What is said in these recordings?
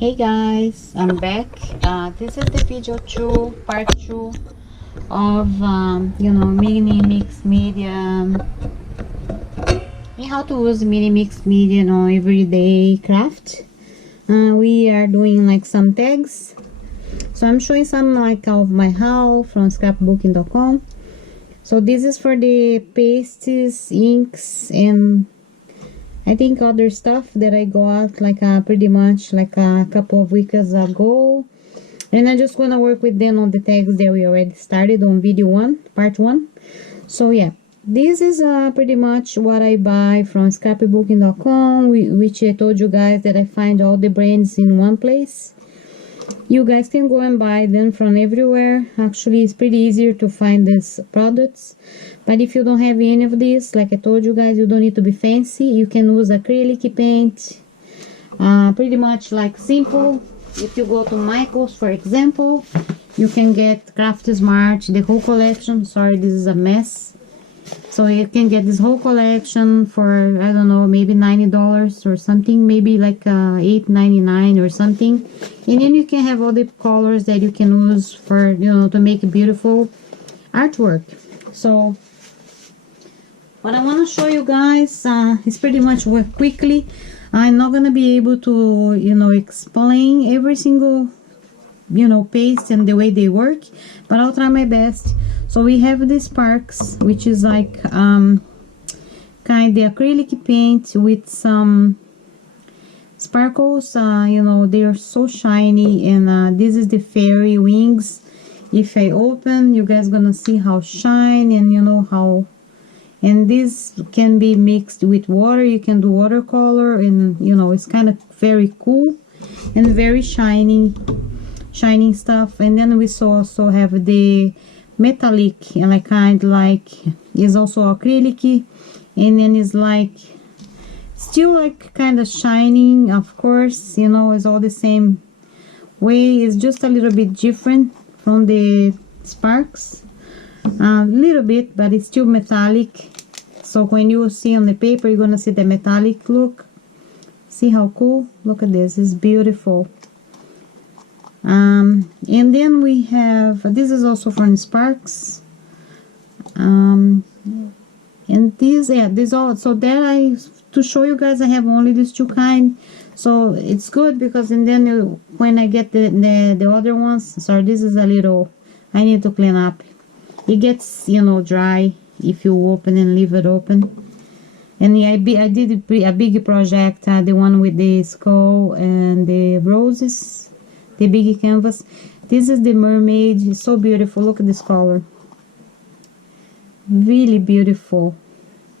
Hey guys, I'm back. This is the video 2, part 2 of mini mixed media and how to use mini mixed media on everyday craft. We are doing like some tags, so I'm showing some like of my haul from scrapbooking.com. So this is for the pastes, inks, and I think other stuff that I got like pretty much like a couple of weeks ago, and I'm just gonna work with them on the tags that we already started on video 1, part 1. So yeah, this is pretty much what I buy from scrapbooking.com, which I told you guys that I find all the brands in one place. You guys can go and buy them from everywhere. Actually, it's pretty easier to find these products. But if you don't have any of these, like I told you guys, you don't need to be fancy. You can use acrylic paint. Pretty much like simple. If you go to Michael's, for example, you can get Craft Smart, the whole collection. Sorry, this is a mess. So you can get this whole collection for, I don't know, maybe $90 or something, maybe like $8.99 or something. And then you can have all the colors that you can use for, to make a beautiful artwork. So what I want to show you guys is pretty much work quickly. I'm not going to be able to, explain every single, paste and the way they work, but I'll try my best. So we have the sparks, which is like kind of the acrylic paint with some sparkles. They are so shiny, and this is the fairy wings. If I open, you guys gonna see how shine, and how, and this can be mixed with water. You can do watercolor, and it's kind of very cool and very shining stuff. And then we also have the metallic, and like kind like is also acrylic, and then it's like still like kind of shining. Of course, it's all the same way. It's just a little bit different from the sparks, a little bit, but it's still metallic. So when you see on the paper, you're gonna see the metallic look. See how cool? Look at this, it's beautiful. And then we have, this is also from sparks, and these all, so that to show you guys, I have only these two kind. So it's good because, and then when I get the other ones, sorry, this is a little, I need to clean up. It gets dry if you open and leave it open. And yeah, I did a big project, the one with the skull and the roses, the big canvas. This is the mermaid. It's so beautiful. Look at this color, really beautiful,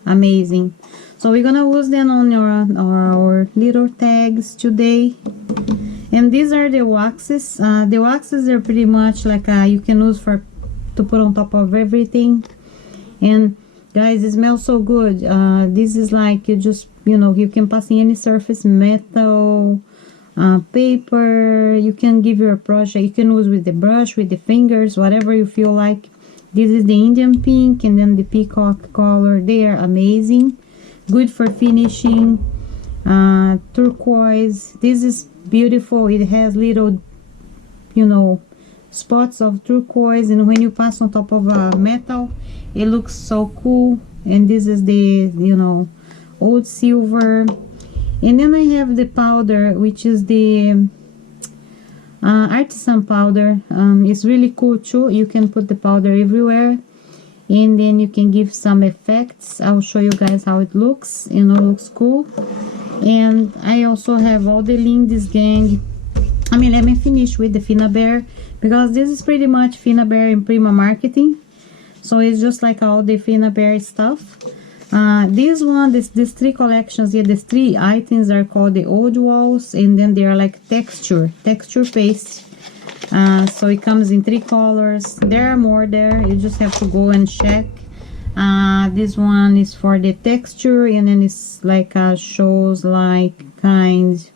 amazing. So we're gonna use them on our little tags today. And these are the waxes. The waxes are pretty much like you can use to put on top of everything. And guys, it smells so good. This is like you just you can pass in any surface, metal, paper. You can give your project, you can use with the brush, with the fingers, whatever you feel like. This is the Indian pink, and then the peacock color. They are amazing, good for finishing. Turquoise, this is beautiful. It has little spots of turquoise, and when you pass on top of a metal, it looks so cool. And this is the old silver. And then I have the powder, which is the artisan powder. It's really cool too. You can put the powder everywhere, and then you can give some effects. I'll show you guys how it looks. It looks cool. And I also have all the Lindy's Gang. Let me finish with the Finnabair, because this is pretty much Finnabair in Prima Marketing. So it's just like all the Finnabair stuff. This one, these three collections here, these three items are called the old walls, and then they are like texture paste. So it comes in 3 colors. There are more there, you just have to go and check. This one is for the texture, and then it's like shows like kind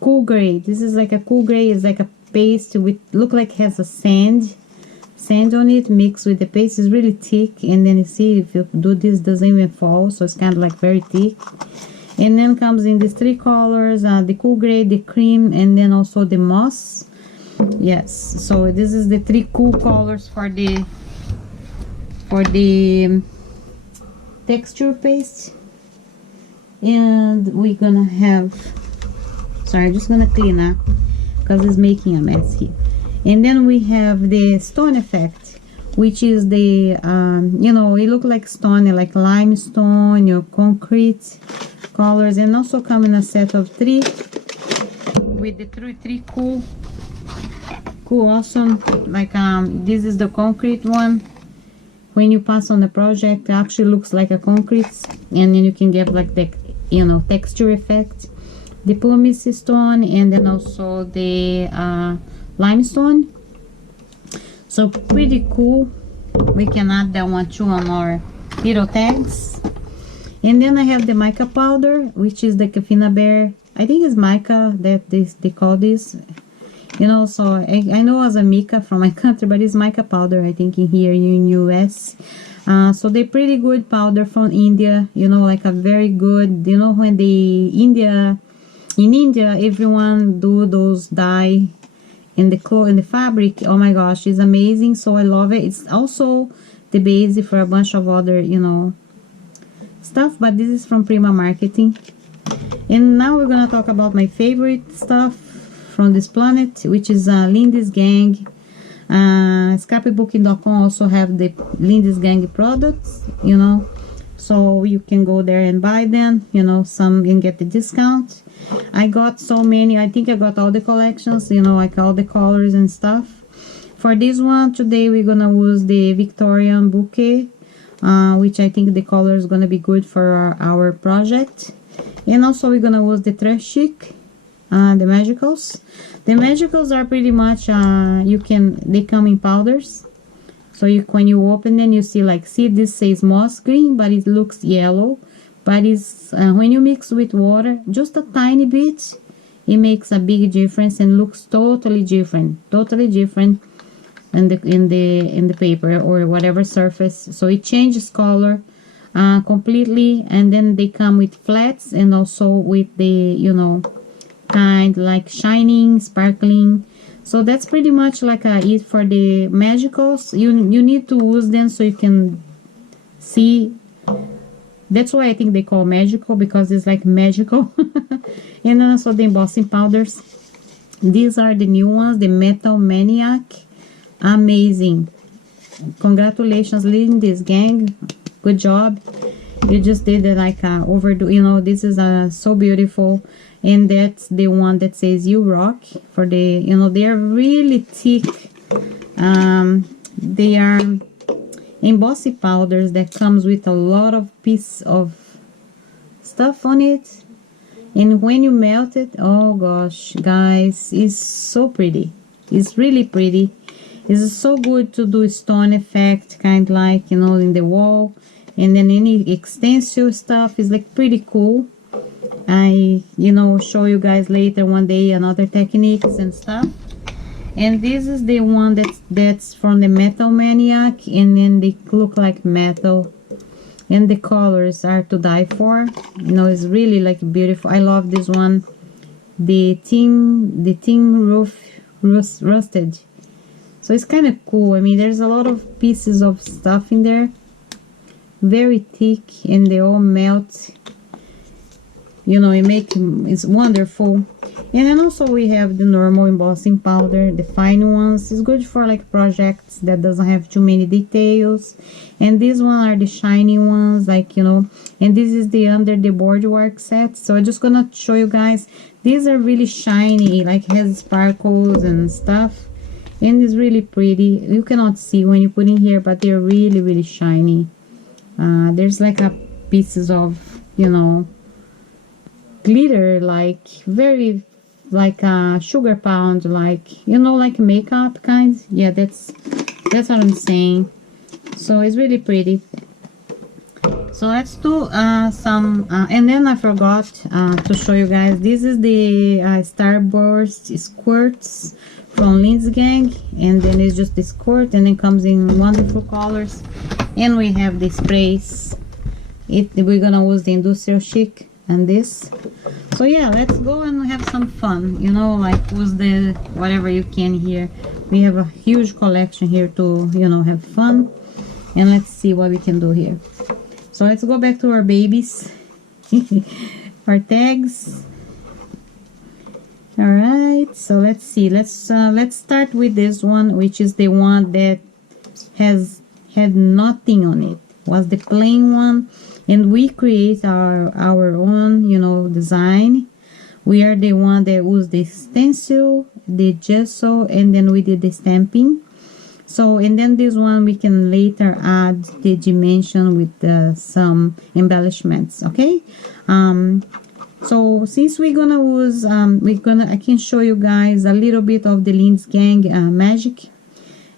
cool gray. This is like a cool gray. It's like a paste with look like it has a sand on it mixed with the paste. Is really thick, and then you see if you do this, doesn't even fall, so it's kind of like very thick. And then comes in these 3 colors, the cool gray, the cream, and then also the moss. Yes, so this is the 3 cool colors for the texture paste. And we're gonna have, sorry, I'm just gonna clean up because it's making a mess here. And then we have the stone effect, which is the you know, it look like stone, like limestone, your concrete colors, and also come in a set of 3 with the 3 cool awesome, like this is the concrete one. When you pass on the project, it actually looks like a concrete, and then you can get like the, you know, texture effect. The pumice stone, and then also the limestone. So pretty cool. We can add that one too on our little tags. And then I have the mica powder, which is the Cafina Bear. I think it's mica that they call this. You know, so I know as a mica from my country, but it's mica powder, I think, in here in US. So they're pretty good powder from India, you know, like a very good, you know, when in India, everyone do those dye in the fabric. Oh my gosh, it's amazing. So I love it. It's also the base for a bunch of other, you know, stuff, but this is from Prima Marketing. And now we're gonna talk about my favorite stuff from this planet, which is Lindy's Gang. Scrapbooking.com also have the Lindy's Gang products, you know, so you can go there and buy them, you know, some can get the discount. I got so many, I think I got all the collections, you know, like all the colors and stuff. For this one today we're gonna use the Victorian bouquet, which I think the color is gonna be good for our project. And also we're gonna use the Trash Chic, the magicals. The magicals are pretty much they come in powders, so when you open them, you see, like, see, this says moss green, but it looks yellow, but it's when you mix with water just a tiny bit, it makes a big difference and looks totally different in the paper or whatever surface. So it changes color completely. And then they come with flats and also with the, you know, kind like shining, sparkling. So that's pretty much like it for the magicals. You need to use them so you can see. That's why I think they call magical, because it's like magical. And also the embossing powders. These are the new ones, the Metal Maniac. Amazing. Congratulations, Lindy's Gang. Good job. You just did it like overdo, you know, this is so beautiful. And that's the one that says "You Rock" for the, you know, they are really thick. They are embossing powders that comes with a lot of piece of stuff on it. And when you melt it, oh gosh, guys, it's so pretty. It's really pretty. It's so good to do stone effect, kind of like, you know, in the wall. And then any extension stuff is like pretty cool. I, you know, show you guys later one day another techniques and stuff. And this is the one that's from the Metal Maniac, and then they look like metal, and the colors are to die for. You know, it's really like beautiful. I love this one, the tin roof rusted. So it's kind of cool. I mean, there's a lot of pieces of stuff in there, very thick, and they all melt. You know, it's wonderful. And then also we have the normal embossing powder, the fine ones. It's good for like projects that doesn't have too many details. And these one are the shiny ones, like, you know. And this is the under the boardwork set. So I'm just gonna show you guys. These are really shiny, like has sparkles and stuff. And it's really pretty. You cannot see when you put in here, but they're really, really shiny. There's like pieces of, you know, glitter, like very like sugar pound, like, you know, like makeup kinds. Yeah, that's what I'm saying. So it's really pretty. So let's do some and then I forgot to show you guys, this is the Starburst squirts from Lindy's Gang, and then it's just the squirt, and it comes in wonderful colors. And we have the sprays. We're gonna use the Industrial Chic and this. So yeah, let's go and have some fun, you know, like use the whatever you can here. We have a huge collection here to, you know, have fun. And let's see what we can do here. So let's go back to our babies. Our tags. All right, so let's see. Let's start with this one, which is the one that had nothing on it. Was the plain one, and we create our own, you know, design. We are the one that used the stencil, the gesso, and then we did the stamping. So, and then this one we can later add the dimension with some embellishments. Okay. So since we're gonna use I can show you guys a little bit of the Linds Gang magic,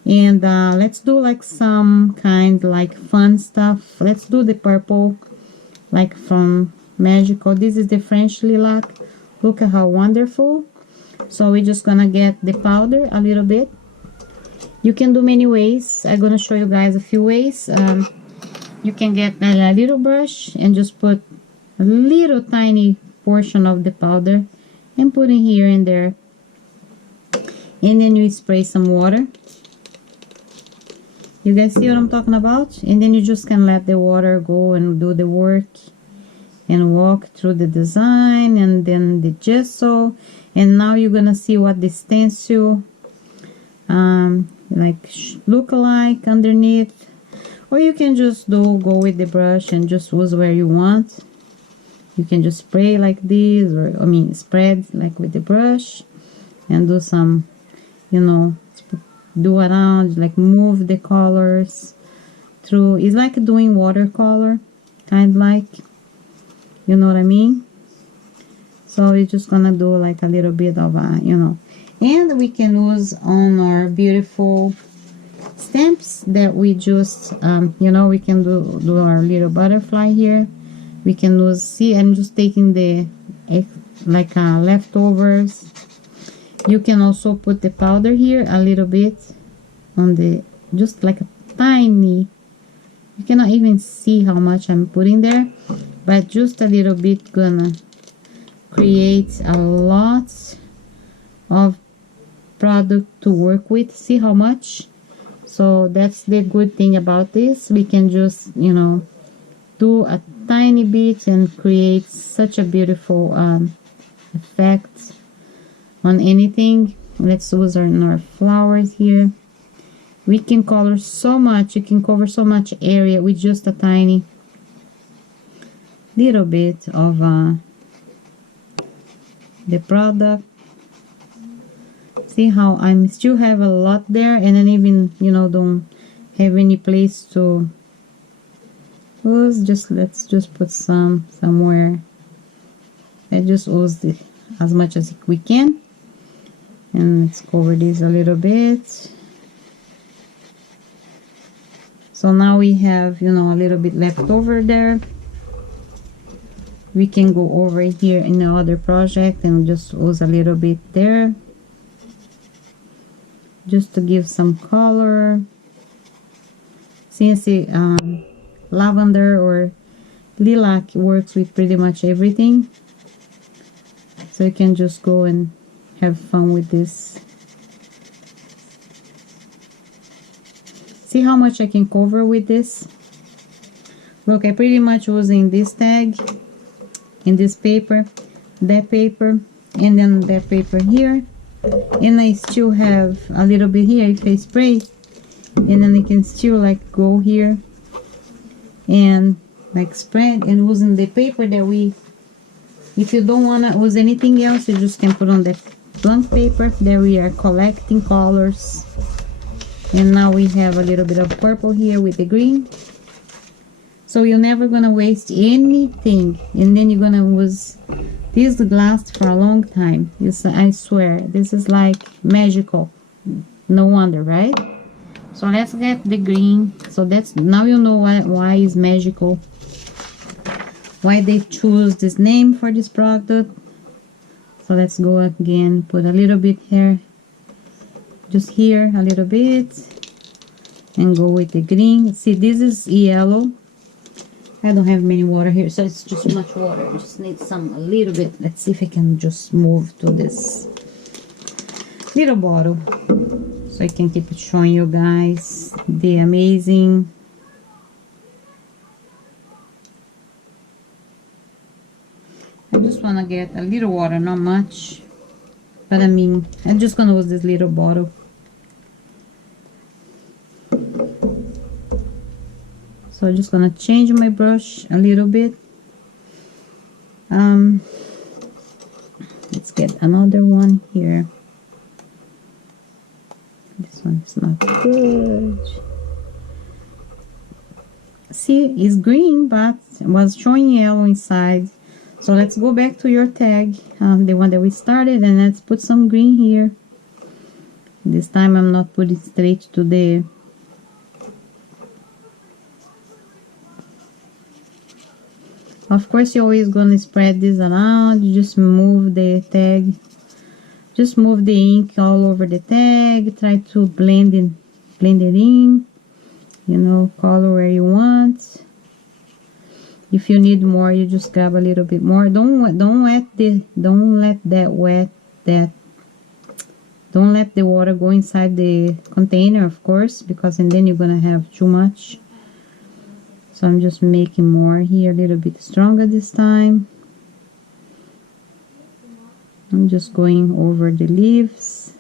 and let's do like some kind like fun stuff. Let's do the purple, like from Magical. This is the French lilac. Look at how wonderful. So we're just gonna get the powder a little bit. You can do many ways. I'm gonna show you guys a few ways. You can get a little brush and just put a little tiny portion of the powder and put it here and there, and then you spray some water. You guys see what I'm talking about? And then you just can let the water go and do the work and walk through the design, and then the gesso. And now you're gonna see what the stencil look like underneath. Or you can just go with the brush and just use where you want. You can just spray like this, or I mean spread like with the brush, and do some, you know, do around, like move the colors through. It's like doing watercolor, kind of like, you know what I mean? So we're just gonna do like a little bit of you know, and we can use on our beautiful stamps that we just you know, we can do our little butterfly here. We can use, see, I'm just taking the like leftovers. You can also put the powder here a little bit on the, just like a tiny, you cannot even see how much I'm putting there, but just a little bit gonna create a lot of product to work with. See how much? So that's the good thing about this. We can just, you know, do a tiny bit and create such a beautiful effect on anything. Let's use our flowers here. We can color so much. You can cover so much area with just a tiny little bit of the product. See how I'm still have a lot there, and then even, you know, don't have any place to use. Just let's just put some somewhere. I just use it as much as we can, and let's cover this a little bit. So now we have, you know, a little bit left over there. We can go over here in the other project and just use a little bit there, just to give some color. Since the lavender or lilac works with pretty much everything, so you can just go and have fun with this. See how much I can cover with this? Look, I pretty much using this tag in this paper, that paper, and then that paper here, and I still have a little bit here if I spray, and then I can still like go here and like spread, and using the paper that we, if you don't want to use anything else, you just can put on the blank paper that we are collecting colors. And now we have a little bit of purple here with the green. So you're never gonna waste anything, and then you're gonna use this last for a long time. It's, I swear, this is like magical. No wonder, right? So let's get the green. So that's, now you know why it's magical, why they choose this name for this product. So let's go again, put a little bit here, just here a little bit, and go with the green. See, this is yellow, I don't have many water here, so it's just too much water. I just need some, a little bit. Let's see if I can just move to this little bottle so I can keep it showing you guys the amazing I just want to get a little water, not much, but I mean, I'm just gonna use this little bottle. So I'm just gonna change my brush a little bit. Let's get another one here. This one is not good. See, it's green, but it was showing yellow inside. So let's go back to your tag, the one that we started, and let's put some green here. This time I'm not putting straight to the Of course, you're always gonna spread this around. You just move the tag, just move the ink all over the tag. Try to blend it in. You know, color where you want. If you need more, you just grab a little bit more. Don't let the water go inside the container, of course, because and then you're gonna have too much. So I'm just making more here, a little bit stronger this time. I'm just going over the leaves.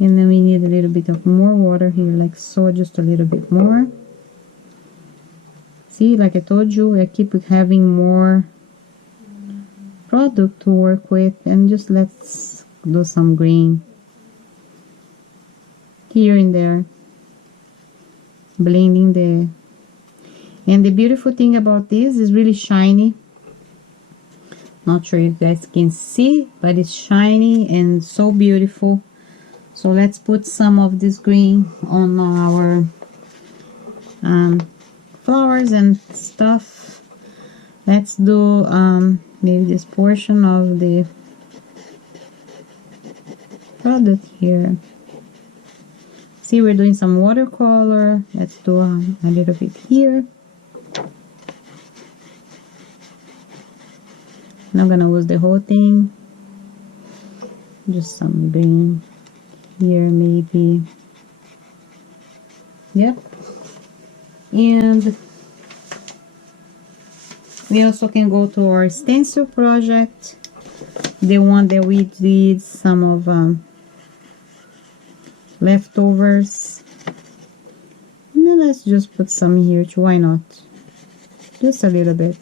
And then we need a little bit of more water here, like so, just a little bit more. See, like I told you, I keep having more product to work with, and just let's do some green here and there, blending and the beautiful thing about this is really shiny. Not sure if you guys can see, but it's shiny and so beautiful. So let's put some of this green on our flowers and stuff. Let's do maybe this portion of the product here. See, we're doing some watercolor. Let's do a little bit here. I'm not gonna use the whole thing. Just some green here, maybe. Yep. And we also can go to our stencil project, the one that we did some of leftovers, and then let's just put some here too. Why not? Just a little bit.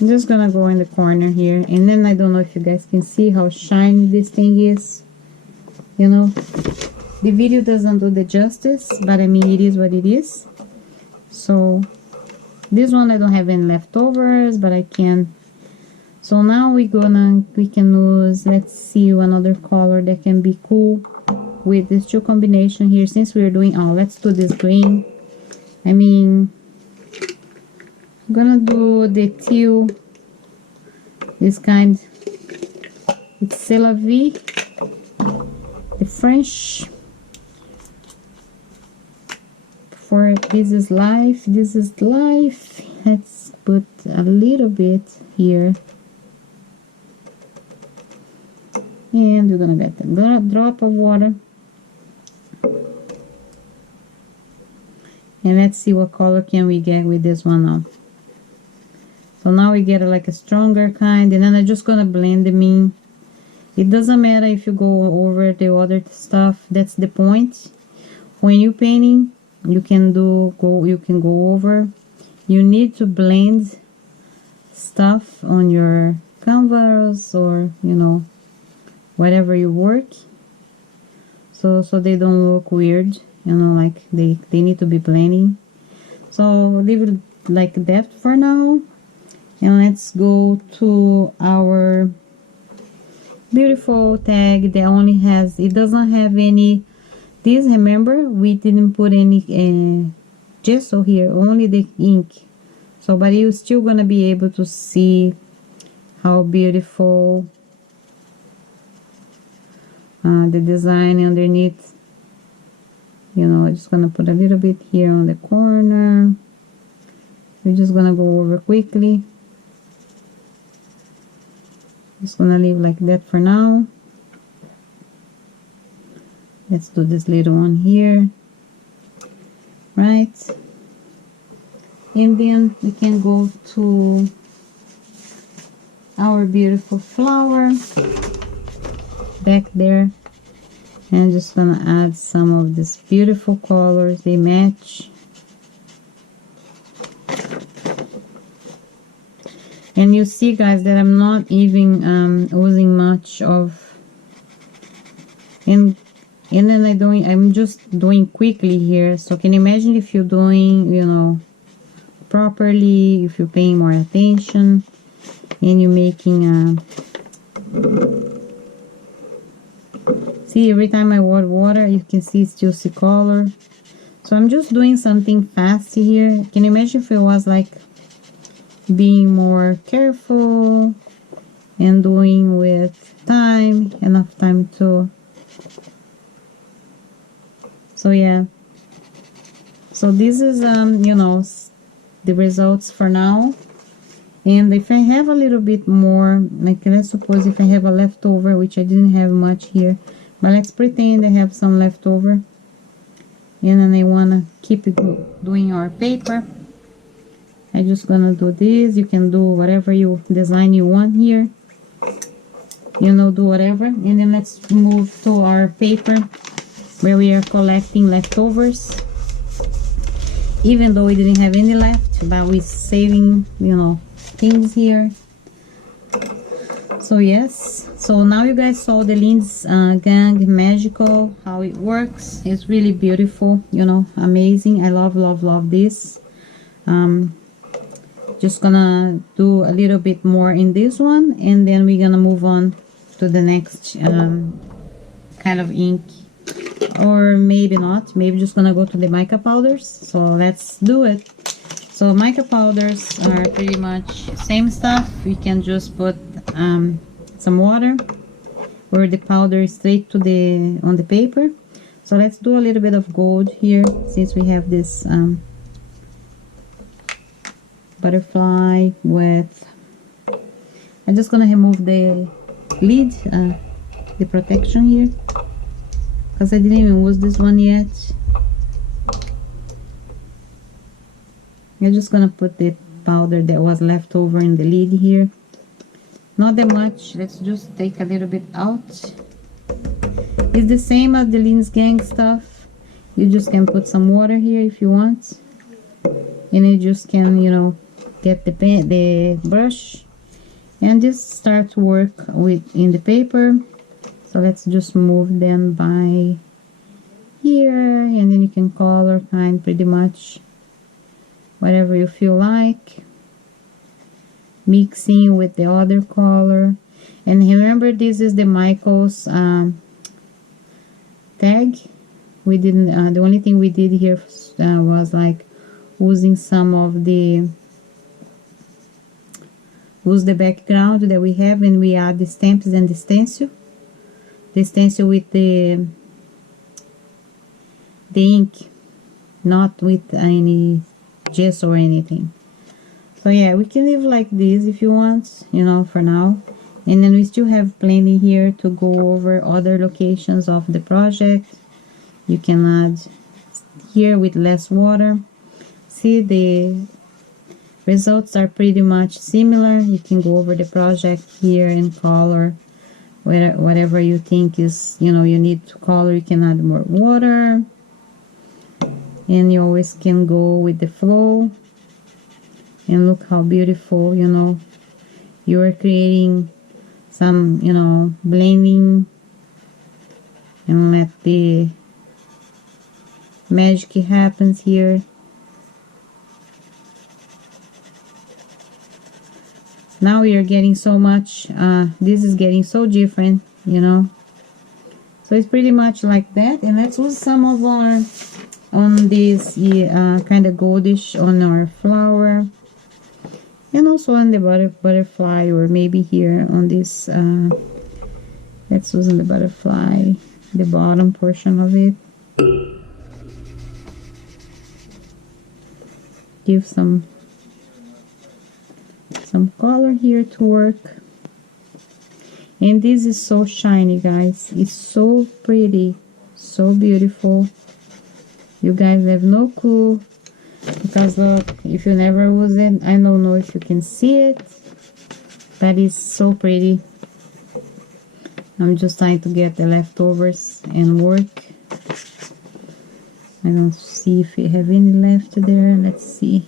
I'm just gonna go in the corner here, and then I don't know if you guys can see how shiny this thing is. You know, the video doesn't do the justice, but I mean, it is what it is. So this one I don't have any leftovers, but I can. So now we can use, let's see, another color that can be cool with these two combination here. Since we're doing, let's do this green. I mean, I'm gonna do the teal, this kind. It's C'est la vie, the French. For this is life, this is life. Let's put a little bit here, and we're gonna get a drop of water, and let's see what color can we get with this one now. So now we get like a stronger kind, and then I'm just gonna blend them in. It doesn't matter if you go over the other stuff. That's the point. When you're painting, you can go over. You need to blend stuff on your canvas, or you know, whatever you work, so they don't look weird, you know, like they need to be blending. So leave it like that for now, and let's go to our beautiful tag that only has, it doesn't have any, this, remember, we didn't put any gesso here, only the ink. So but you're still gonna be able to see how beautiful the design underneath. You know, I'm just gonna put a little bit here on the corner. We're just gonna go over quickly. Just gonna leave like that for now. Let's do this little one here, right? And then we can go to our beautiful flower back there, and I'm just gonna add some of these beautiful colors. They match. And you see, guys, that I'm not even using much of, and then I'm just doing quickly here. So can you imagine if you're doing, you know, properly, if you're paying more attention, and you're making see, every time I add water, you can still see color. So I'm just doing something fast here. Can you imagine if it was like being more careful and doing with time, enough time to. So yeah, so this is you know, the results for now. And if I have a little bit more, like let's suppose if I have a leftover, which I didn't have much here, but let's pretend I have some leftover, and then I wanna keep it doing our paper. I'm just gonna do this. You can do whatever you design you want here, you know, do whatever. And then let's move to our paper where we are collecting leftovers, even though we didn't have any left, but we're saving, you know, things here. So yes, so now you guys saw the Lin's gang magical, how it works. It's really beautiful, you know, amazing. I love this. Just gonna do a little bit more in this one, and then we're gonna move on to the next kind of ink, or maybe not, maybe just gonna go to the mica powders. So let's do it. So mica powders are pretty much same stuff. We can just put some water, or the powder straight to on the paper. So let's do a little bit of gold here, since we have this butterfly with. I'm just gonna remove the lid, the protection here, because I didn't even use this one yet. I'm just gonna put the powder that was left over in the lid here. Not that much. Let's just take a little bit out. It's the same as the Lin's Gang stuff. You just can put some water here if you want, and you just can, you know, get the brush and just start to work with in the paper. So let's just move them by here, and then you can color kind pretty much whatever you feel like, mixing with the other color. And remember, this is the Michael's tag. We didn't the only thing we did here was like using some of the background that we have, and we add the stamps and the stencil with the ink, not with any gesso or anything. So yeah, we can leave like this if you want, you know, for now. And then we still have plenty here to go over other locations of the project. You can add here with less water. See, the results are pretty much similar. You can go over the project here and color whatever you think is, you know, you need to color. You can add more water, and you always can go with the flow. And look how beautiful, you know, you are creating some, you know, blending, and let the magic happens here. Now we are getting so much, this is getting so different, you know. So it's pretty much like that. And let's use some of our on this kind of goldish on our flower, and also on the butterfly, or maybe here on this let's use on the butterfly, the bottom portion of it. Give some color here to work. And this is so shiny, guys. It's so pretty, so beautiful. You guys have no clue, because look, if you never use it, I don't know if you can see it, but it's so pretty. I'm just trying to get the leftovers and work. I don't see if we have any left there. Let's see.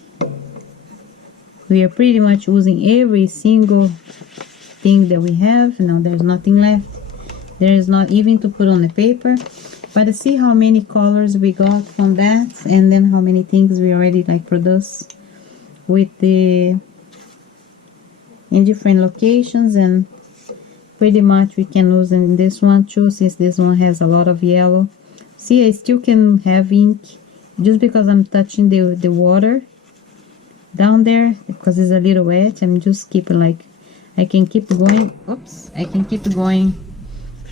We are pretty much using every single thing that we have. Now there's nothing left. There is not even to put on the paper. But see how many colors we got from that, and then how many things we already like produce with the in different locations, and pretty much we can use in this one too, since this one has a lot of yellow. See, I still can have ink just because I'm touching the water down there, because it's a little wet. I'm just keeping like, I can keep going. Oops, I can keep going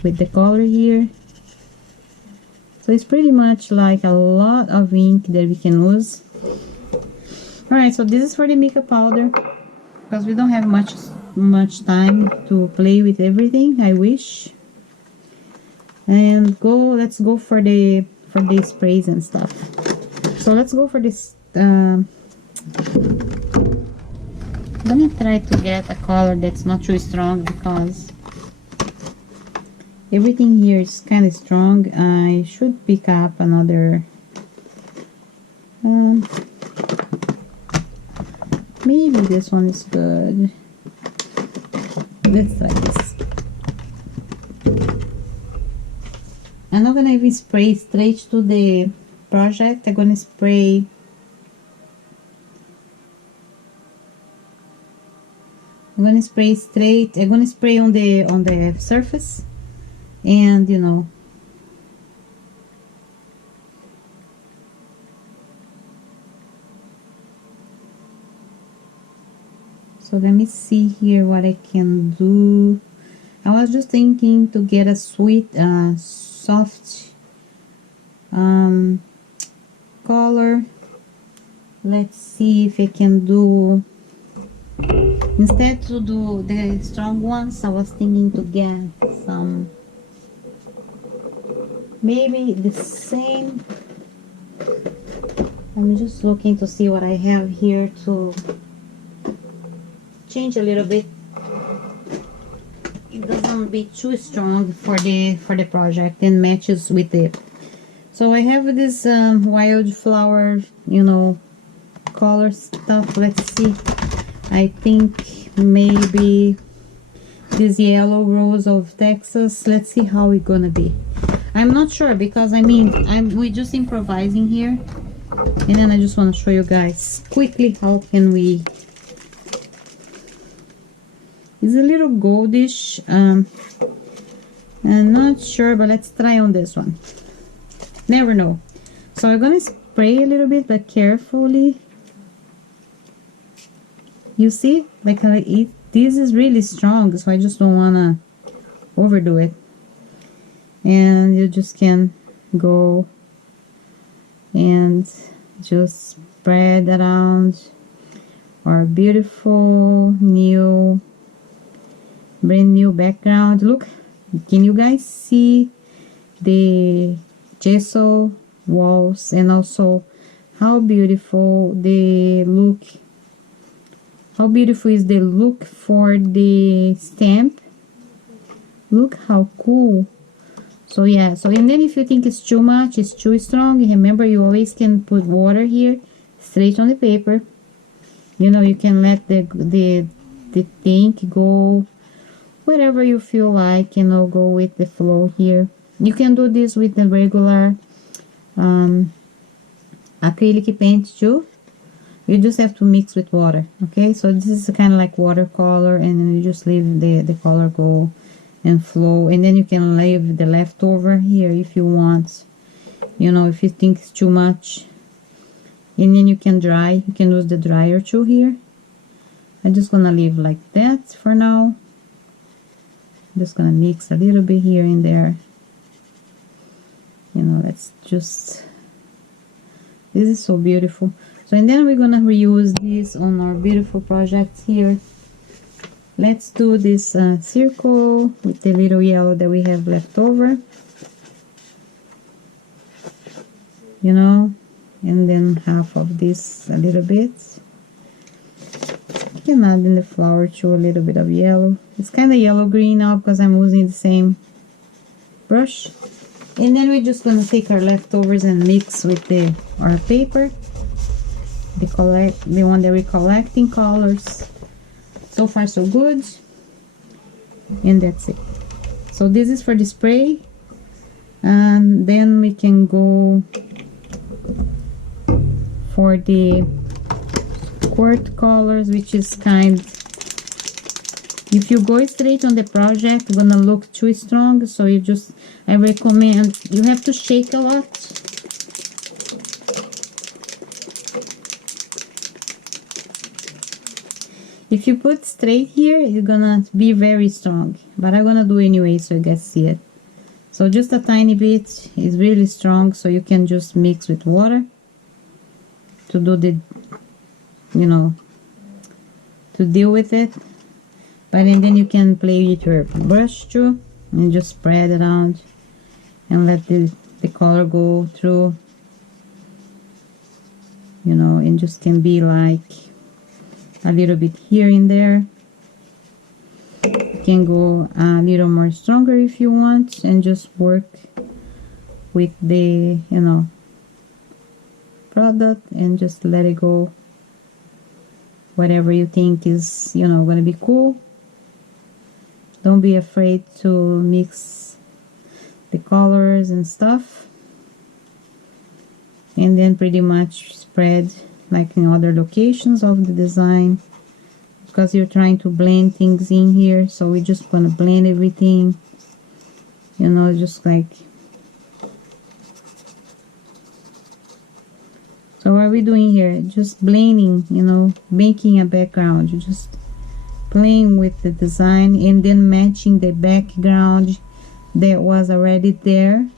with the color here. So it's pretty much like a lot of ink that we can use. Alright, so this is for the makeup powder, because we don't have much time to play with everything. I wish. And let's go for the sprays and stuff. So let's go for this. I'm gonna try to get a color that's not too strong, because everything here is kind of strong. I should pick up another, maybe this one is good. Let's try this. I'm not gonna even spray straight to the project. I'm gonna spray straight. I'm gonna spray on the surface. And you know, so let me see here what I can do. I was just thinking to get a sweet soft color. Let's see if I can do, instead to do the strong ones, I was thinking to get some, maybe the same. I'm just looking to see what I have here to change a little bit. It doesn't be too strong for the project, and matches with it. So I have this wildflower, you know, color stuff. Let's see. I think maybe this yellow rose of Texas. Let's see how it's gonna be. I'm not sure, because I mean, we're just improvising here, and then I just want to show you guys quickly how can we. It's a little goldish. I'm not sure, but let's try on this one. Never know. So I'm gonna spray a little bit, but carefully. You see, like this is really strong, so I just don't wanna overdo it. And you just can go and just spread around our beautiful new, brand new background. Look, can you guys see the gesso walls, and also how beautiful the look, how beautiful is the look for the stamp. Look how cool. So yeah, so and then if you think it's too much, it's too strong, remember you always can put water here straight on the paper. You know, you can let the ink go wherever you feel like, you know, go with the flow here. You can do this with the regular acrylic paint too. You just have to mix with water. Okay, so this is kind of like watercolor, and then you just leave the color go and flow, and then you can leave the leftover here if you want. you know, if you think it's too much. And then you can dry, you can use the dryer tool here. I'm just gonna leave like that for now. I'm just gonna mix a little bit here and there. You know, let's just, this is so beautiful. So, and then we're gonna reuse this on our beautiful projects here. Let's do this circle with the little yellow that we have left over. You know, and then half of this a little bit. You can add in the flower too a little bit of yellow. It's kind of yellow green now because I'm using the same brush. And then we're just gonna take our leftovers and mix with our paper, the one that we're collecting colors. So far so good. And that's it. So this is for the spray, and then we can go for the quart colors, which is if you go straight on the project, it's gonna look too strong. So I recommend, you have to shake a lot. If you put straight here, it's gonna be very strong, but I'm gonna do anyway so you guys see it. So just a tiny bit is really strong, so you can just mix with water to do the, you know, to deal with it. But then you can play with your brush too and just spread it around and let the color go through, you know, and just can be like a little bit here and there. You can go a little more stronger if you want, and just work with the, you know, product and just let it go. Whatever you think is, you know, gonna be cool. Don't be afraid to mix the colors and stuff, and then pretty much spread like in other locations of the design, because you're trying to blend things in here. So we're just gonna blend everything, you know, just like, so what are we doing here? Just blending, you know, making a background. You're just playing with the design and then matching the background that was already there,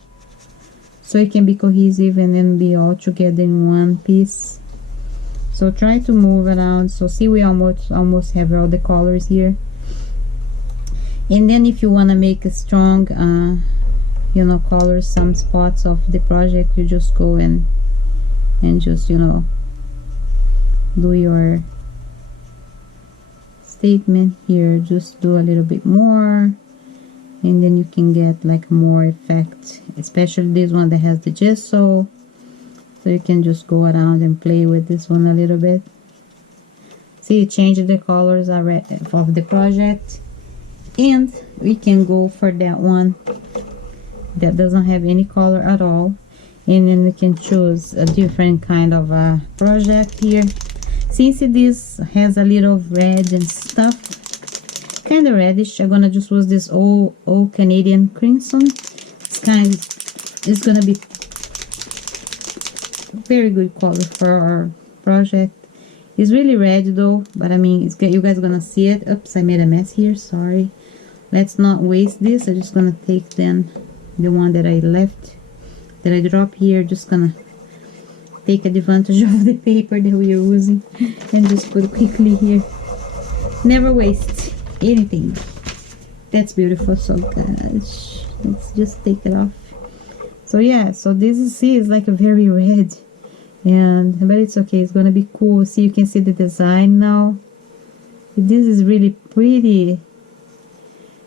so it can be cohesive and then be all together in one piece. So try to move around. So see, we almost have all the colors here. And then if you want to make a strong you know, color some spots of the project, you just go and just, you know, do your statement here. Just do a little bit more, and then you can get like more effect, especially this one that has the gesso. So you can just go around and play with this one a little bit. See, it changed the colors of the project. And we can go for that one that doesn't have any color at all, and then we can choose a different kind of a project here. Since this has a little red and stuff, kind of reddish, I'm gonna just use this old Canadian crimson. It's gonna be very good color for our project. It's really red though, but I mean, you guys gonna see it. Oops, I made a mess here, sorry. Let's not waste this. I'm just gonna take then the one that I left, that I dropped here. Just gonna take advantage of the paper that we are using and just put it quickly here. Never waste anything. That's beautiful. So gosh, let's just take it off. So yeah, so this is like a very red, but it's okay, it's gonna be cool. See, you can see the design now. This is really pretty.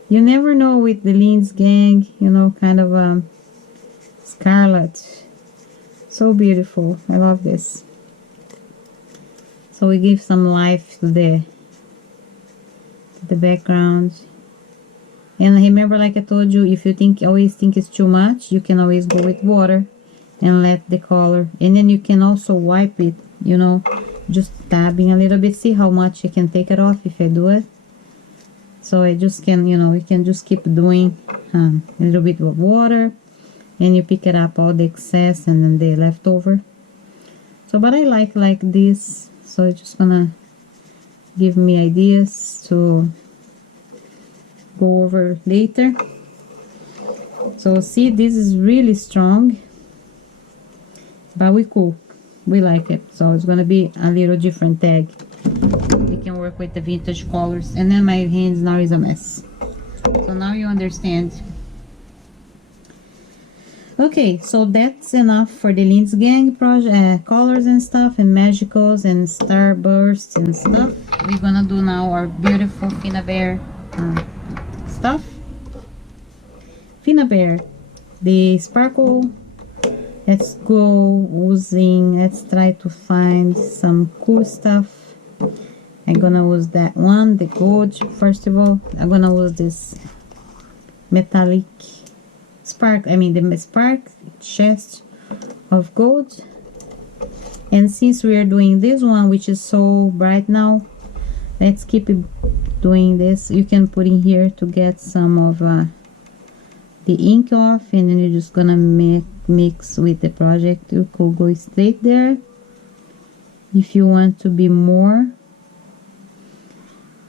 You never know with the Lynn's gang, you know, kind of scarlet. So beautiful. I love this. So we give some life to the background. And remember, like I told you, if you always think it's too much, you can always go with water and let the color. And then you can also wipe it, you know, just dabbing a little bit. See how much you can take it off if I do it. So I just can, you know, you can just keep doing a little bit of water and you pick it up all the excess and then the leftover. So but I like this, so it's just gonna give me ideas to go over later. So see, this is really strong, but we like it. So it's gonna be a little different tag. We can work with the vintage colors. And then my hands now is a mess, so now you understand. Okay, so that's enough for the Linz Gang project, colors and stuff, and magicals and starbursts and stuff. We're gonna do now our beautiful Finnabair stuff. Finnabair, the sparkle. Let's go using, let's try to find some cool stuff. I'm gonna use that one, the gold. First of all, I'm gonna use this metallic the spark chest of gold. And since we are doing this one, which is so bright now, let's keep it doing this. You can put in here to get some of the ink off, and then you're just gonna mix with the project. You could go straight there if you want to be more,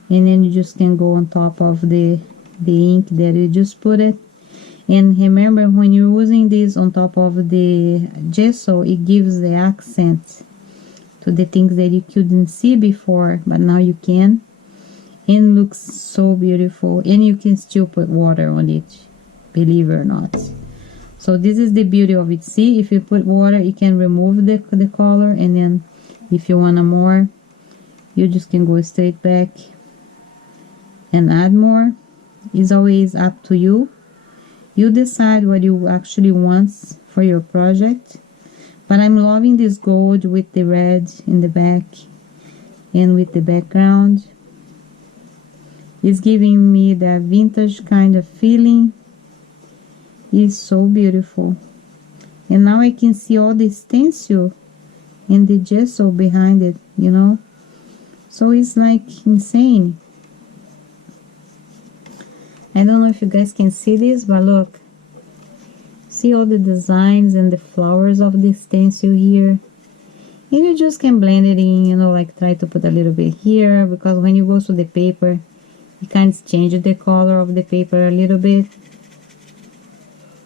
and then you just can go on top of the ink that you just put it. And remember, when you're using this on top of the gesso, it gives the accent to the things that you couldn't see before, but now you can, and looks so beautiful. And you can still put water on it, believe it or not. So this is the beauty of it. See, if you put water, you can remove the color, and then if you want more, you just can go straight back and add more. It's always up to you. You decide what you actually want for your project. But I'm loving this gold with the red in the back and with the background. It's giving me that vintage kind of feeling. It's so beautiful. And now I can see all the stencil and the gesso behind it, you know. So it's like insane. I don't know if you guys can see this, but look. See all the designs and the flowers of the stencil here. And you just can blend it in, you know, like try to put a little bit here, because when you go to the paper, you kind of change the color of the paper a little bit.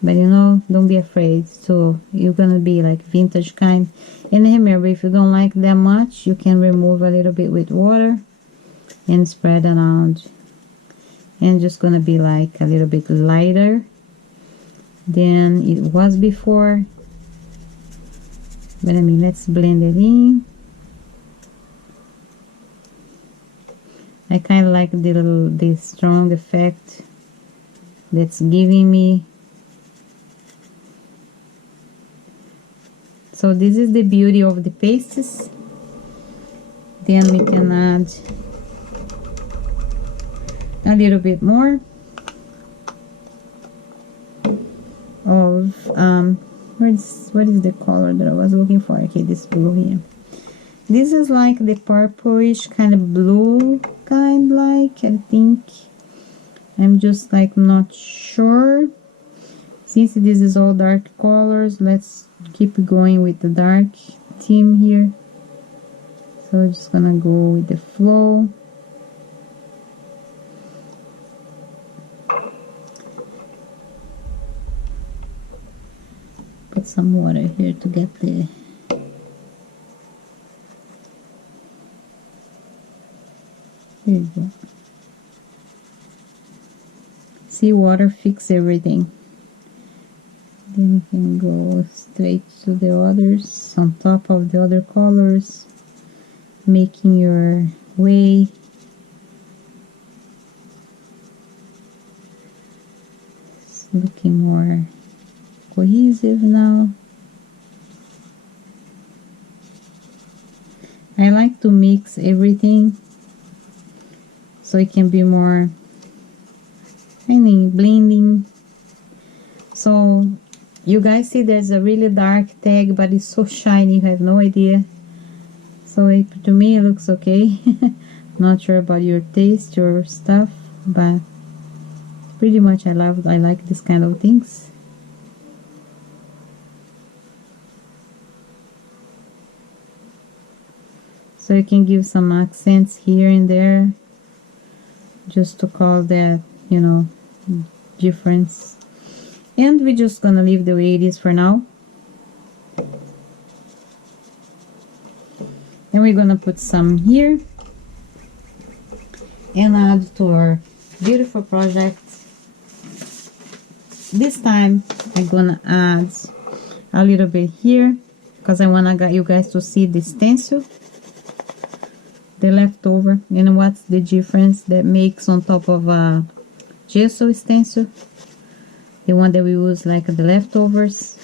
But you know, don't be afraid. So you're gonna be like vintage kind. And remember, if you don't like that much, you can remove a little bit with water and spread around. And just gonna be like a little bit lighter than it was before. But I mean, let's blend it in. I kind of like the strong effect that's giving me. So this is the beauty of the pastes. Then we can add a little bit more of what is the color that I was looking for? Okay, this blue here. This is like the purplish kind of blue kind, like, I think. I'm just like not sure. Since this is all dark colors, let's keep going with the dark theme here. So I'm just gonna go with the flow. Put some water here to get the there you go. See, water fix everything. Then you can go straight to the others on top of the other colors, making your way. It's looking more cohesive now. I like to mix everything so it can be more, I mean, blending. So you guys see there's a really dark tag, but it's so shiny, you have no idea. So to me it looks okay. Not sure about your taste, your stuff, but pretty much I like this kind of things. So you can give some accents here and there, just to call that, you know, difference. And we're just gonna leave the way it is for now. And we're gonna put some here and add to our beautiful project. This time I'm gonna add a little bit here because I wanna get you guys to see the stencil, the leftover, and what's the difference that makes on top of a gesso stencil, the one that we use like the leftovers.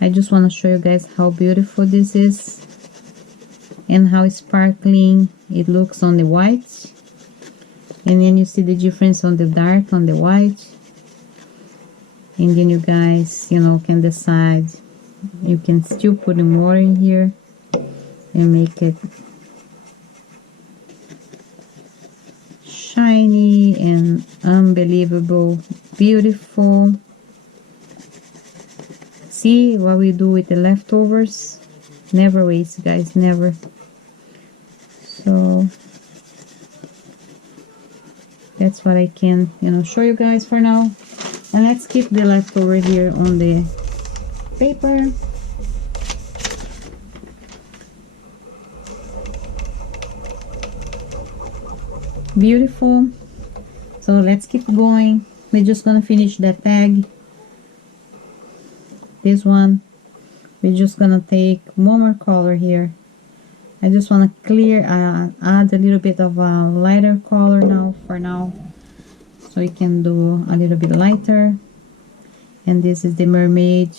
I just want to show you guys how beautiful this is and how sparkling it looks on the white, and then you see the difference on the dark on the white, and then you guys, you know, can decide. You can still put more in here and make it shiny and unbelievable beautiful. See what we do with the leftovers? Never waste, guys, never. So that's what I can, you know, show you guys for now. And let's keep the leftover here on the paper. Beautiful. So let's keep going. We're just gonna finish that tag. This one, we're just gonna take one more color here. I just want to clear, add a little bit of a lighter color now, for now, so we can do a little bit lighter. And this is the mermaid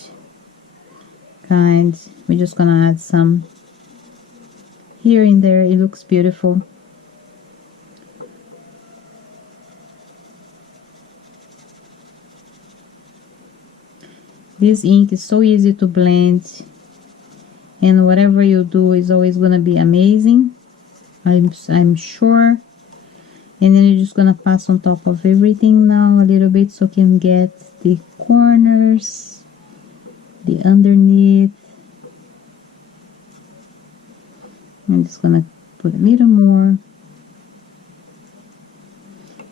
kind. We're just gonna add some here and there. It looks beautiful. This ink is so easy to blend, and whatever you do is always gonna be amazing, I'm sure. And then you're just gonna pass on top of everything now a little bit, so you can get the corners, the underneath. I'm just gonna put a little more.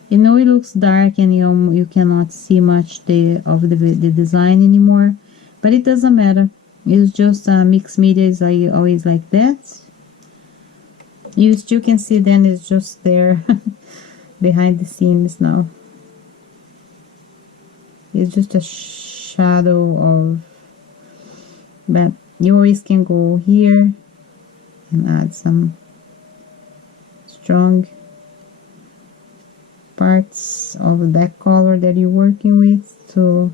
You know, it looks dark and you cannot see much of the design anymore, but it doesn't matter. It's just mixed media is always like that. You still can see, then it's just there behind the scenes now. It's just a shadow of, but you always can go here and add some strong parts of that color that you're working with, so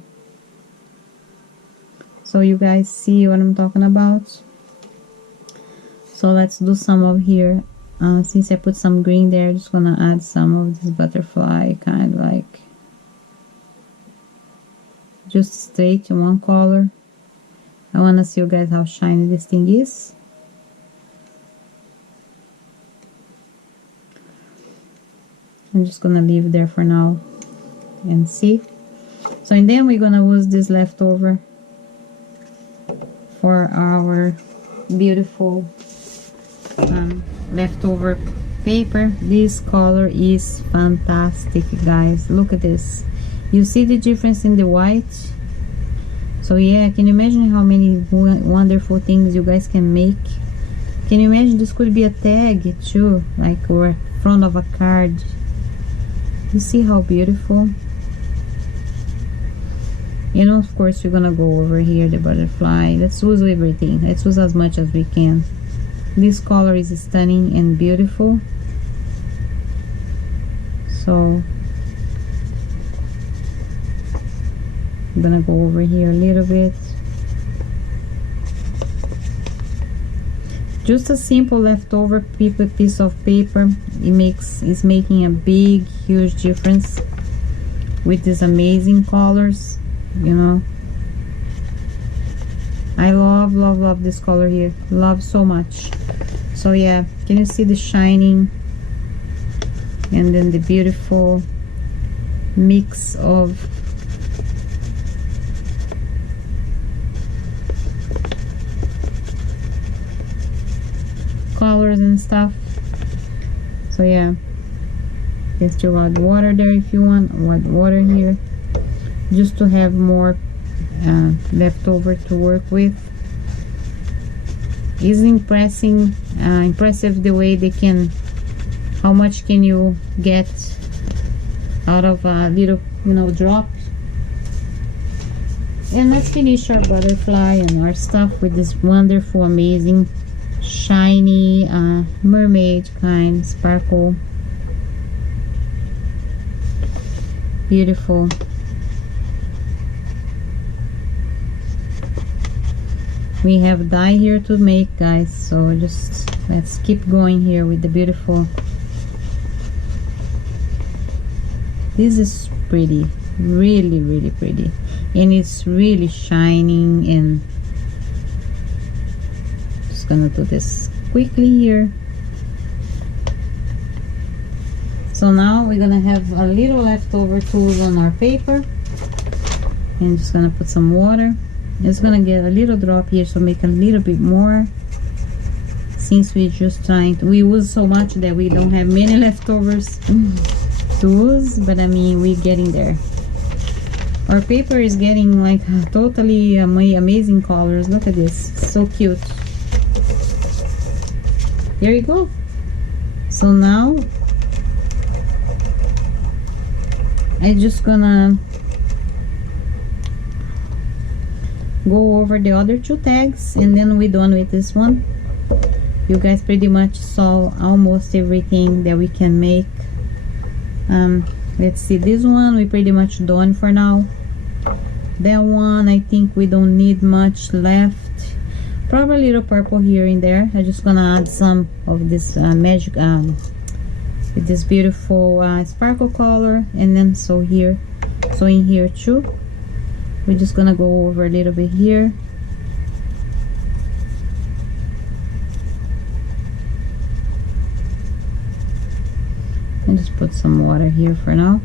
you guys see what I'm talking about. So let's do some of here. Since I put some green there, I'm just gonna add some of this butterfly, kind of like just straight in one color. I want to see you guys how shiny this thing is. I'm just gonna leave there for now and see. So, and then we're gonna use this leftover for our beautiful leftover paper. This color is fantastic, guys. Look at this. You see the difference in the white? So yeah, can you imagine how many wonderful things you guys can make? Can you imagine this could be a tag too, like, or front of a card? You see how beautiful? You know, of course, we're gonna go over here, the butterfly. Let's use everything. Let's use as much as we can. This color is stunning and beautiful. So I'm gonna go over here a little bit. Just a simple leftover piece of paper. It's making a big, huge difference with these amazing colors. You know, I love this color here. Love so much. So yeah, can you see the shining and then the beautiful mix of colors and stuff. So yeah, you can still add water there if you want. Add water here just to have more leftover to work with. It's impressive the way they can, how much can you get out of a little, you know, drop. And let's finish our butterfly and our stuff with this wonderful, amazing, shiny mermaid kind sparkle. Beautiful. We have dye here to make, guys, so just let's keep going here with the beautiful. This is pretty, really, really pretty, and it's really shining. And just gonna do this quickly here. So now we're gonna have a little leftover tools on our paper, and just gonna put some water. It's gonna get a little drop here, so make a little bit more, since we're just trying to, we use so much that we don't have many leftovers to use, but I mean, we're getting there. Our paper is getting like totally amazing colors. Look at this, so cute. There you go. So now I'm just gonna go over the other two tags, and then we're done with this one. You guys pretty much saw almost everything that we can make. Let's see, this one we pretty much done for now. That one I think we don't need much left. Probably a little purple here and there. I'm just gonna add some of this magic with this beautiful sparkle color, and then so here, so in here too. We're just gonna go over a little bit here. And just put some water here for now.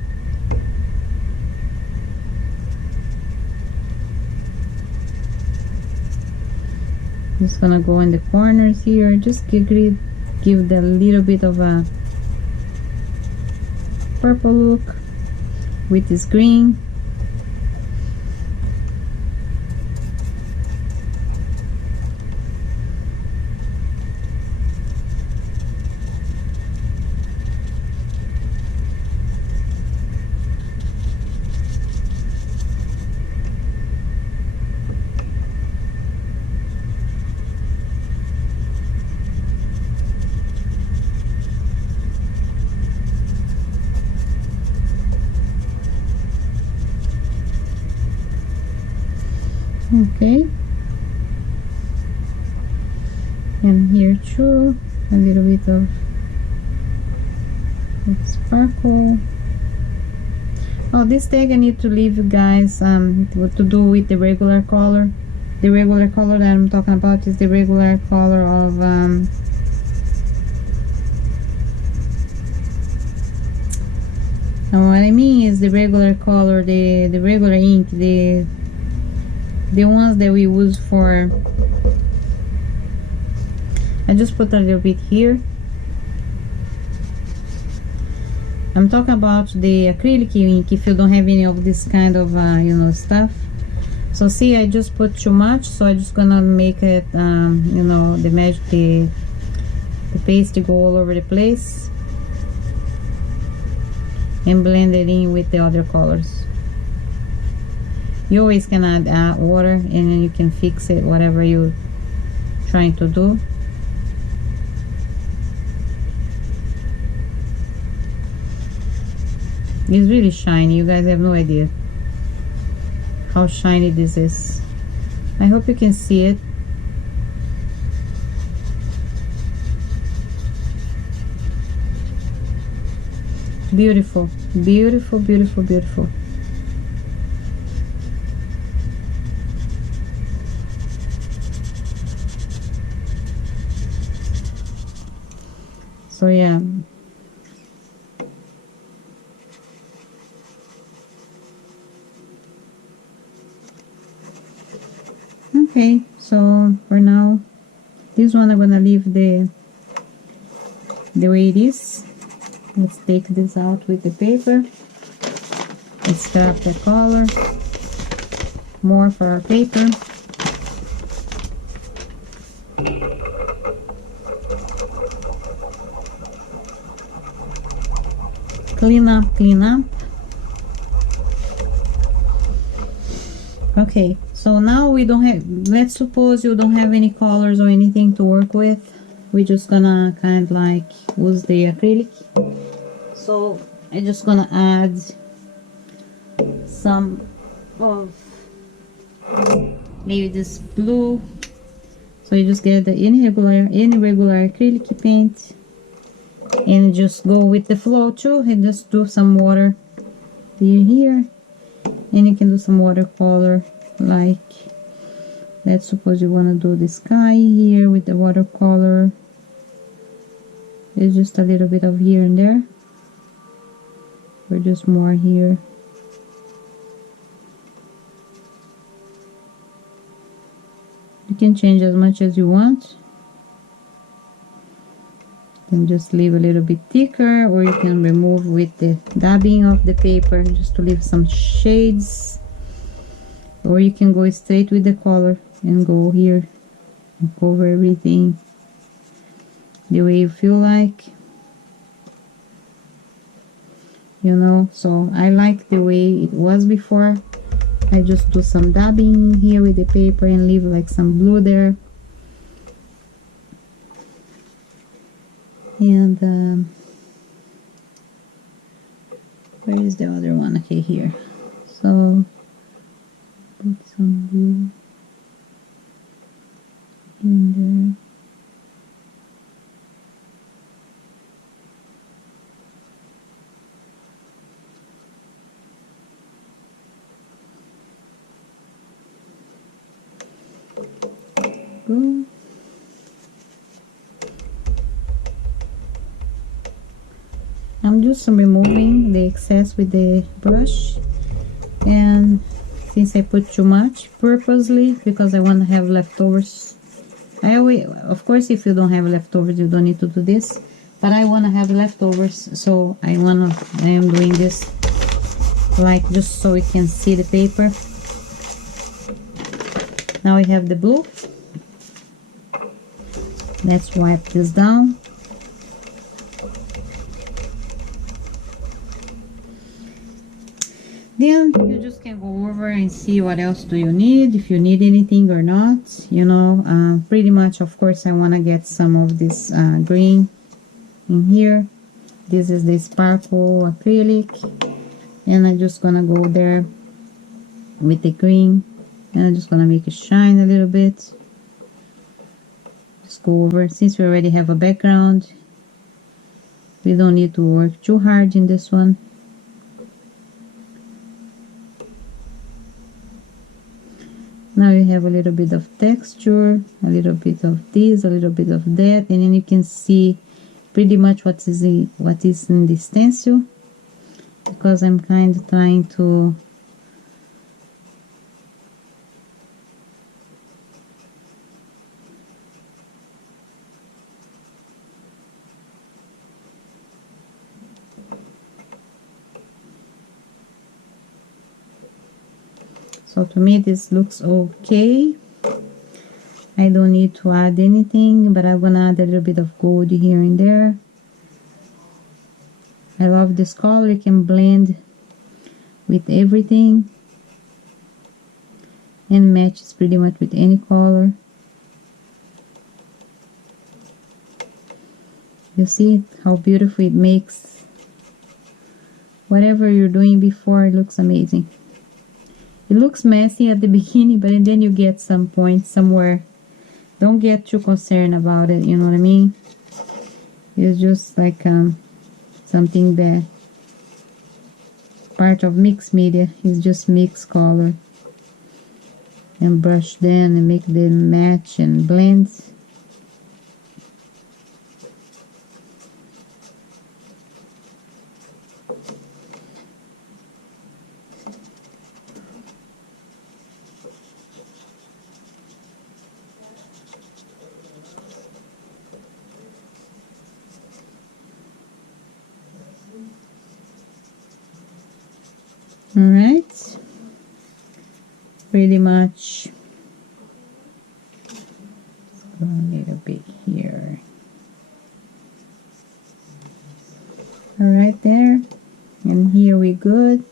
Just gonna go in the corners here, just give the little bit of a purple look with this green. Okay, and here too, a little bit of sparkle. Oh, this tag I need to leave you guys what to do with the regular color. The regular color that I'm talking about is the regular color of and what I mean is the regular color, the regular ink, the ones that we use for. I just put a little bit here. I'm talking about the acrylic ink if you don't have any of this kind of you know, stuff. So see, I just put too much, so I'm just gonna make it you know, the paste to go all over the place and blend it in with the other colors. You always can add water, and then you can fix it, whatever you're trying to do. It's really shiny. You guys have no idea how shiny this is. I hope you can see it. Beautiful, beautiful, beautiful, beautiful. So yeah, okay, so for now, this one I'm gonna leave the the way it is. Let's take this out with the paper. Let's grab the color. More for our paper. Clean up, clean up. Okay, so now we don't have, let's suppose you don't have any colors or anything to work with. We're just gonna kind of like use the acrylic. So I'm just gonna add some of maybe this blue. So you just get the any regular acrylic paint and just go with the flow too, and just do some water here, and you can do some watercolor, like let's suppose you want to do the sky here with the watercolor. It's just a little bit of here and there, or just more here. You can change as much as you want. You can just leave a little bit thicker, or you can remove with the dabbing of the paper just to leave some shades, or you can go straight with the color and go here and cover everything the way you feel like, you know. So I like the way it was before. I just do some dabbing here with the paper and leave like some blue there. And where is the other one? Okay, here. So put some blue in there. Go. I'm just removing the excess with the brush, and since I put too much purposely because I want to have leftovers. I always, of course, if you don't have leftovers, you don't need to do this, but I want to have leftovers, so I am doing this like just so we can see the paper. Now we have the blue. Let's wipe this down. Then you just can go over and see what else do you need, if you need anything or not, you know. Pretty much, of course, I want to get some of this green in here. This is the sparkle acrylic, and I'm just gonna go there with the green, and I'm just gonna make it shine a little bit. Just go over. Since we already have a background, we don't need to work too hard in this one. Now you have a little bit of texture, a little bit of this, a little bit of that, and then you can see pretty much what is in the stencil, because I'm kind of trying to so to me this looks okay. I don't need to add anything, but I'm gonna add a little bit of gold here and there. I love this color. You can blend with everything and matches pretty much with any color. You see how beautiful it makes. Whatever you're doing before, it looks amazing. It looks messy at the beginning, but then you get some point somewhere. Don't get too concerned about it, you know what I mean? It's just like something that part of mixed media is just mix color and brush them and make them match and blend. All right, pretty much. Go a little bit here. All right, there, and here we good.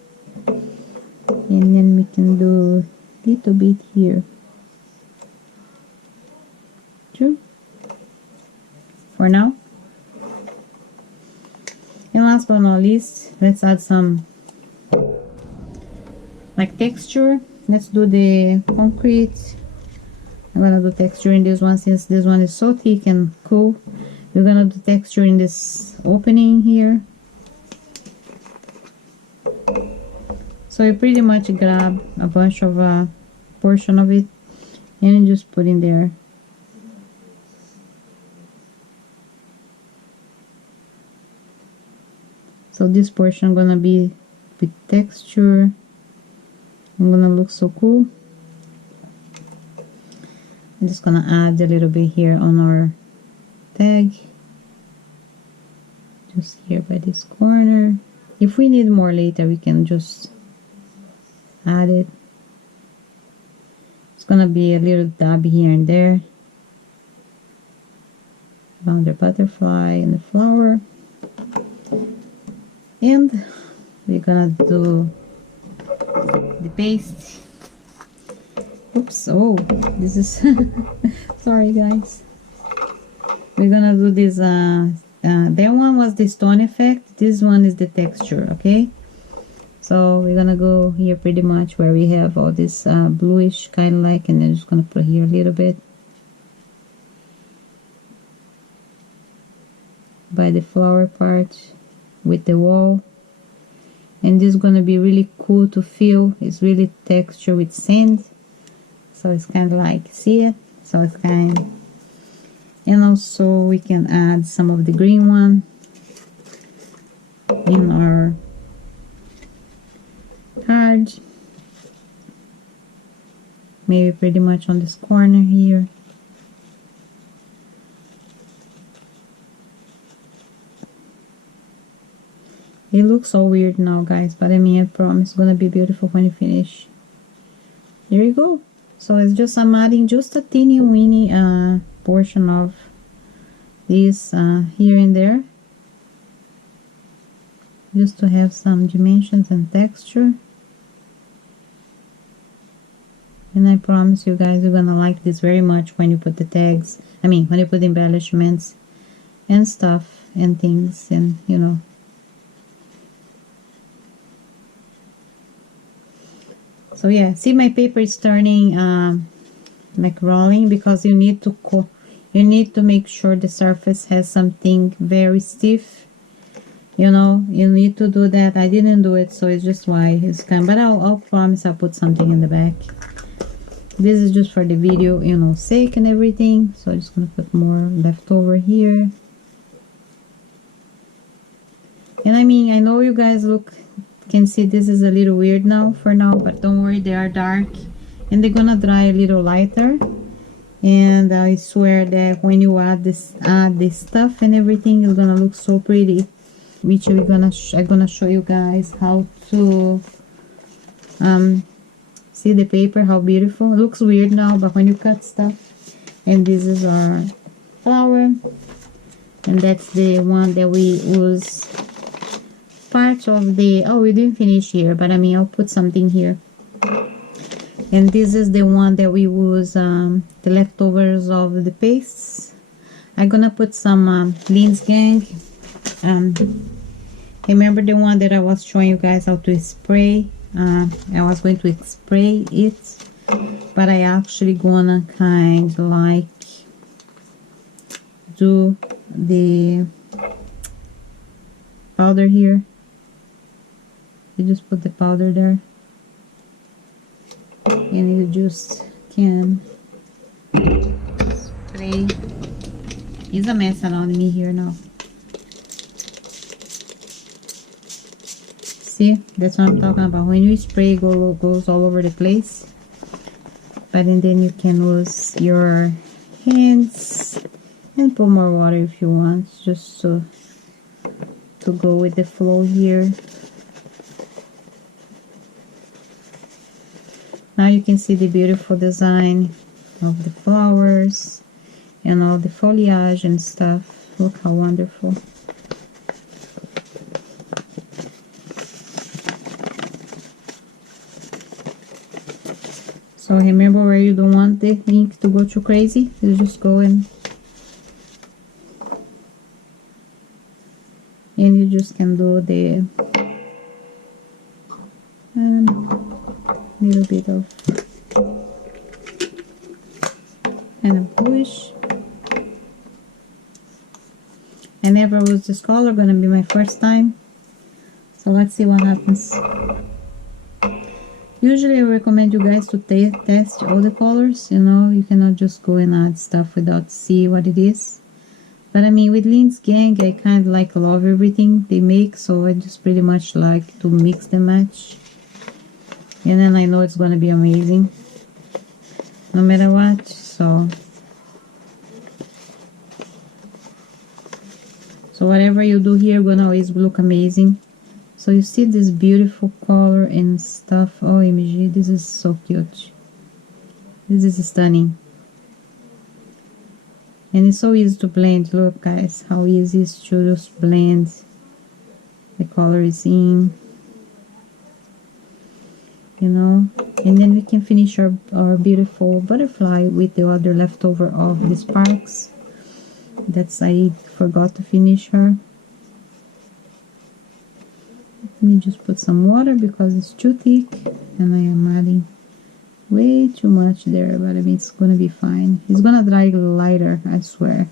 And then we can do a little bit here. True. For now. And last but not least, let's add some like texture. Let's do the concrete. I'm gonna do texture in this one since this one is so thick and cool. We're gonna do texture in this opening here. So you pretty much grab a bunch of portion of it and just put in there. So this portion gonna be with texture. I'm gonna look so cool. I'm just gonna add a little bit here on our tag. Just here by this corner. If we need more later, we can just add it. It's gonna be a little dab here and there. Around the butterfly and the flower. And we're gonna do the paste. Oops, oh, this is sorry guys. We're gonna do this that one was the stone effect, this one is the texture, okay? So we're gonna go here pretty much where we have all this bluish kind of like, and then just gonna put here a little bit by the flower part with the wall. And this is gonna be really cool to feel. It's really texture with sand, so it's kind of like, see it? So it's kind, and also we can add some of the green one in our card, maybe pretty much on this corner here. It looks so weird now guys, but I mean I promise it's gonna be beautiful when you finish. There you go. So it's just, I'm adding just a teeny weeny portion of this here and there, just to have some dimensions and texture. And I promise you guys, you're gonna like this very much when you put the tags, I mean when you put embellishments and stuff and things, and you know. So yeah, see my paper is turning like rolling, because you need to make sure the surface has something very stiff. You know, you need to do that. I didn't do it, so it's just why it's kind. But I'll promise I'll put something in the back. This is just for the video, you know, sake and everything. So I'm just gonna put more left over here. And I mean, I know you guys can see this is a little weird now for now, but don't worry, they are dark and they're gonna dry a little lighter. And I swear that when you add this stuff and everything, it's gonna look so pretty. Which I'm gonna show you guys how to see the paper, how beautiful it looks. Weird now, but when you cut stuff. And this is our flower, and that's the one that we use part of the, oh, we didn't finish here, but I mean I'll put something here. And this is the one that we use the leftovers of the pastes. I'm gonna put some Lynn's Gang. Remember the one that I was showing you guys how to spray? I was going to spray it, but I actually gonna kind of like do the powder here. You just put the powder there, and you just can spray. It's a mess around me here now. See, that's what I'm talking about. When you spray, it goes all over the place. But then you can use your hands and put more water if you want, just to go with the flow here. Now you can see the beautiful design of the flowers and all the foliage and stuff. Look how wonderful. So remember, where you don't want the ink to go too crazy, you just go and you just can do the little bit of and a push. I never used this color, gonna be my first time, so let's see what happens. Usually I recommend you guys to test all the colors, you know, you cannot just go and add stuff without see what it is. But I mean, with Lynn's gang, I kind of like love everything they make, so I just pretty much like to mix and match. And then I know it's gonna be amazing, no matter what, so whatever you do here gonna always look amazing. So you see this beautiful color and stuff. OMG, this is so cute. This is stunning. And it's so easy to blend. Look guys, how easy it is to just blend the colors in, you know. And then we can finish our beautiful butterfly with the other leftover of the sparks. That's, I forgot to finish her. Let me just put some water because it's too thick and I am adding way too much there, but I mean, it's gonna be fine. It's gonna dry lighter, I swear.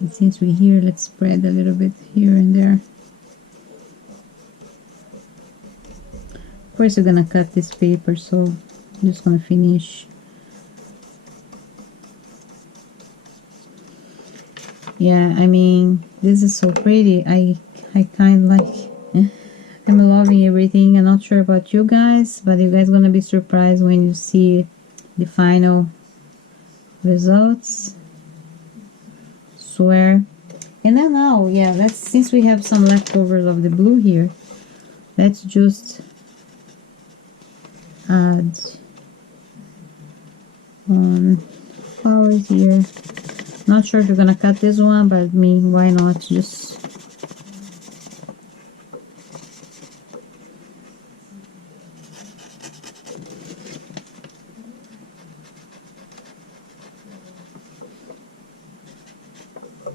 And since we're here, let's spread a little bit here and there. Of course, you're gonna cut this paper, so I'm just gonna finish. Yeah, I mean, this is so pretty. I kind of like, I'm loving everything. I'm not sure about you guys, but you guys gonna be surprised when you see the final results. Swear. And then now, yeah, let's, since we have some leftovers of the blue here, let's just add flowers here. Not sure if you're gonna cut this one, but me, why not? Just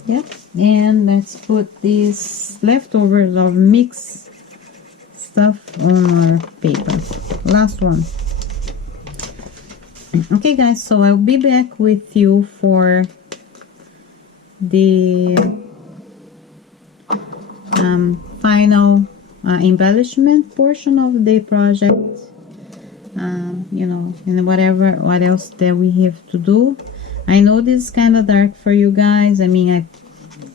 yeah. And let's put these leftovers of mixed stuff on our paper. Last one. Okay guys, so I'll be back with you for the final embellishment portion of the project, you know, and what else that we have to do. I know this is kind of dark for you guys. I mean, I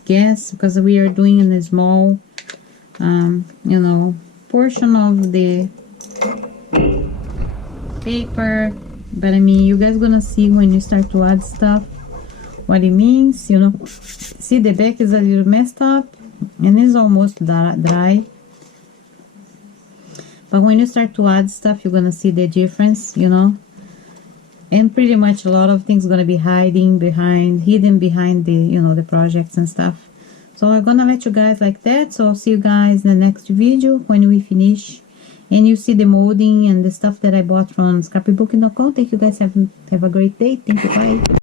guess because we are doing in a small you know, portion of the paper, but I mean, you guys gonna see when you start to add stuff what it means, you know. See, the back is a little messed up and it's almost dry, but when you start to add stuff, you're gonna see the difference, you know. And pretty much a lot of things gonna be hidden behind the, you know, the projects and stuff. So I'm gonna let you guys like that. So I'll see you guys in the next video when we finish and you see the molding and the stuff that I bought from scrapbooking.com. Thank you guys. Have a great day. Thank you. Bye.